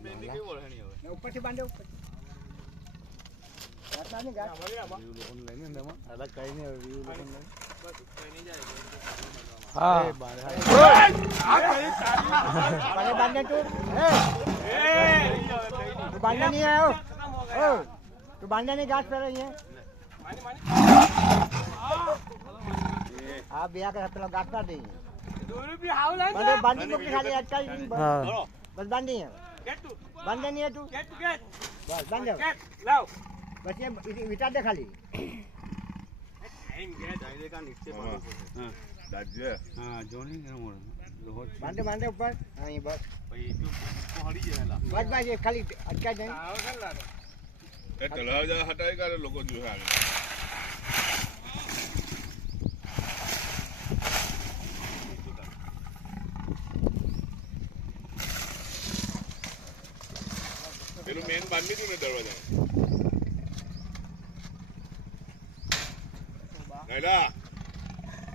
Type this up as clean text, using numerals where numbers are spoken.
ઉપરથી બાંધે ઉપર રાતના ગાત લોકોને લઈને અંદરમાં આડા કઈ નહીં હવે વ્યૂ લોકોને લઈને હા બાંધે તું બાંધે નહીં આવ્યો તું બાંધે નહીં ગાત પહેલા અહીંયા હા બે પેલો ગાત ના દઈએ બાંધી મૂકી ખાલી અટકાવી બસ બાંધી બાંધે નહીં તું બસ બાંધે પછી વિચાર દે ખાલી બાંધે બાંધે ઉપર અહીં બસ બસ બસ ખાલી અટકાઈ જાય હટાવી કાઢે લોકો જોયા પેલું મેન બાંધી દીધું ને દરવાજા